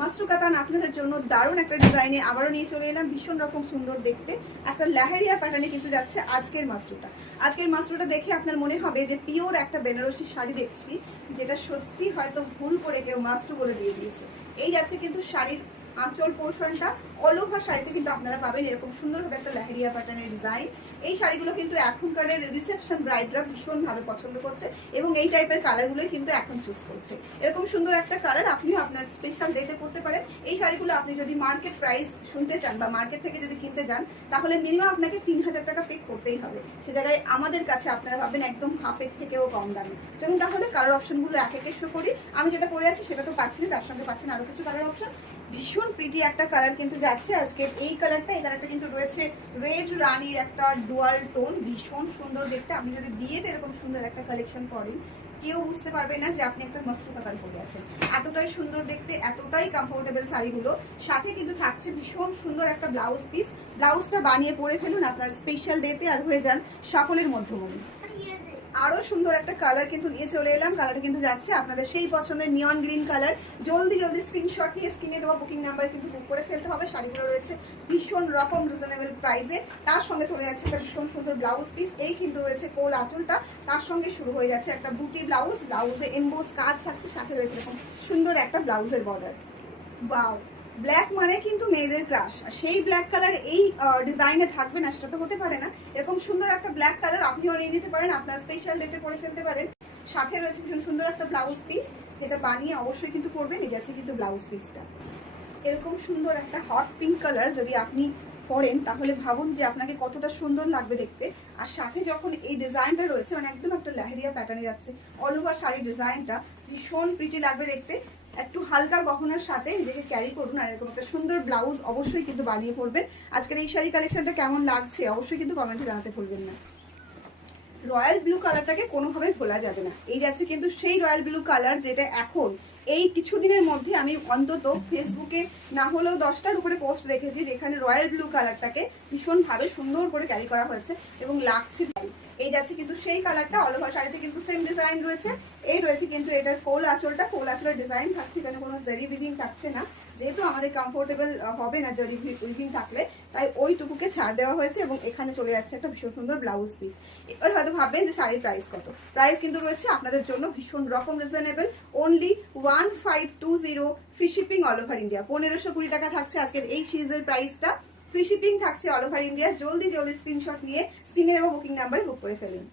মাসরু কাতান আপনাদের জন্য দারুণ একটা ডিজাইনে আবারও নিয়ে চলে এলাম। ভীষণ রকম সুন্দর দেখতে একটা লেহেরিয়া প্যাটার্নে কিন্তু যাচ্ছে আজকের মাসরুটা দেখে আপনার মনে হবে যে পিওর একটা বেনারসি শাড়ি দেখছি, যেটা সত্যি হয়তো ভুল করে কেউ মাসরু বলে দিয়ে দিয়েছে। এই যাচ্ছে কিন্তু শাড়ির আঁচল পোর্শনটা, অল ওভার শাড়িতে কিন্তু আপনারা পাবেন এরকম সুন্দরভাবে একটা লেহেরিয়া প্যাটার্নের ডিজাইন। এই শাড়িগুলো কিন্তু এখনকার রিসেপশন ব্রাইডরা ভীষণভাবে পছন্দ করছে এবং এই টাইপের কালারগুলোই কিন্তু এখন চুজ করছে। এরকম সুন্দর একটা কালার আপনিও আপনার স্পেশাল ডেটে পড়তে পারেন। এই শাড়িগুলো আপনি যদি মার্কেট প্রাইস শুনতে চান বা মার্কেট থেকে যদি কিনতে যান, তাহলে মিনিমাম আপনাকে 3000 টাকা পে করতেই হবে। সে জায়গায় আমাদের কাছে আপনারা পাবেন একদম হাফের থেকেও কম দামে। চলুন তাহলে কালার অপশনগুলো এক একে শো করি। আমি যেটা পরে আছি সেটা তো পাচ্ছি না, তার সঙ্গে পাচ্ছেন আরো কিছু কালার অপশন। ভীষণ প্রিটি একটা কালার কিন্তু যাচ্ছে আজকে এই কালারটা কিন্তু রয়েছে রেড রানির একটা ডুয়াল টোন, ভীষণ সুন্দর দেখতে। আপনি যদি বিয়েতে এরকম সুন্দর একটা কালেকশন করেন, কেউ বুঝতে পারবে না যে আপনি একটা মাসরু কাতান পরে আছেন। এতটাই সুন্দর দেখতে, এতটাই কমফোর্টেবল শাড়িগুলো। সাথে কিন্তু থাকছে ভীষণ সুন্দর একটা ব্লাউজ পিস। ব্লাউজটা বানিয়ে পরে ফেলুন আপনার স্পেশাল ডেতে আর হয়ে যান সকলের মধ্যমণি। আরো সুন্দর একটা কালার কিন্তু নিয়ে চলে এলাম। কালারটা কিন্তু যাচ্ছে আপনাদের সেই পছন্দের নিয়ন গ্রিন কালার। জলদি স্ক্রিনশট নিয়ে স্ক্রিনে দেওয়া বুকিং নাম্বারে কিন্তু বুক করে ফেলতে হবে। শাড়িগুলো রয়েছে ভীষণ রকম রিজনেবল প্রাইসে। তার সঙ্গে চলে যাচ্ছে একটা ভীষণ সুন্দর ব্লাউজ পিস। এই কিন্তু রয়েছে কোল আঁচলটা, তার সঙ্গে শুরু হয়ে যাচ্ছে একটা বুটি ব্লাউজ। ব্লাউজে এমবোস কাজ থাকছে, সাথে রয়েছে এরকম সুন্দর একটা ব্লাউজের বর্ডার। ওয়াও, ব্ল্যাক মানে কিন্তু মেয়েদের ক্রাশ। সেই ব্ল্যাক কালার এই ডিজাইনে থাকবে না সেটা তো হতে পারে না। এরকম সুন্দর একটা ব্ল্যাক কালার আপনিও নিয়ে নিতে পারেন, আপনার স্পেশাল ডেতে পরে ফেলতে পারেন। সাথে রয়েছে ভীষণ সুন্দর একটা ব্লাউজ পিস, যেটা বানিয়ে অবশ্যই কিন্তু পরবেন। এই যাচ্ছে কিন্তু ব্লাউজ পিসটা এরকম সুন্দর একটা হট পিঙ্ক কালার। যদি আপনি পরেন তাহলে ভাবুন যে আপনাকে কতটা সুন্দর লাগবে দেখতে। আর সাথে যখন এই ডিজাইনটা রয়েছে, মানে একদম একটা লেহেরিয়া প্যাটার্নে যাচ্ছে, অল ওভার শাড়ির ডিজাইনটা ভীষণ প্রিটি লাগবে দেখতে। একটু হালকা গহনার সাথে নিজেকে ক্যারি করুন, আর এরকম একটা সুন্দর ব্লাউজ অবশ্যই কিন্তু বানিয়ে পরবেন। আজকের এই শাড়ি কালেকশনটা কেমন লাগছে অবশ্যই কিন্তু কমেন্টে জানাতে ভুলবেন না। রয়্যাল ব্লু কালারটাকে কোনোভাবে ভোলা যাবে না। এই যাচ্ছে কিন্তু সেই রয়্যাল ব্লু কালার, যেটা এখন এই কিছুদিনের মধ্যে আমি অন্তত ফেসবুকে না হলেও 10টার উপরে পোস্ট দেখেছি, যেখানে রয়্যাল ব্লু কালারটাকে ভীষণভাবে সুন্দর করে ক্যারি করা হয়েছে এবং লাগছে। এই যাচ্ছে কিন্তু সেই কালারটা। অল ওভার শাড়িতে কিন্তু সেম ডিজাইন রয়েছে। এই রয়েছে কিন্তু এটার কোল আঁচলের ডিজাইন থাকছে, এখানে কোনো জারি উইভিং থাকছে না। যেহেতু আমাদের কমফোর্টেবল হবে না জারি উইভিং থাকলে, তাই ওইটুকুকে ছাড় দেওয়া হয়েছে এবং এখানে চলে যাচ্ছে একটা ভীষণ সুন্দর ব্লাউজ পিস। এবার হয়তো ভাববেন যে শাড়ির প্রাইস কত। প্রাইস কিন্তু রয়েছে আপনাদের জন্য ভীষণ রকম reasonable, only 1520। Free shipping all over India. 1520 টাকা থাকছে আজকের এই সিরিজের প্রাইসটা। ফ্রি শিপিং থাকছে অল ওভার ইন্ডিয়া। জলদি স্ক্রিনশট নিয়ে স্ক্রিনে দেওয়া বুকিং নাম্বারে বুক করে ফেলুন।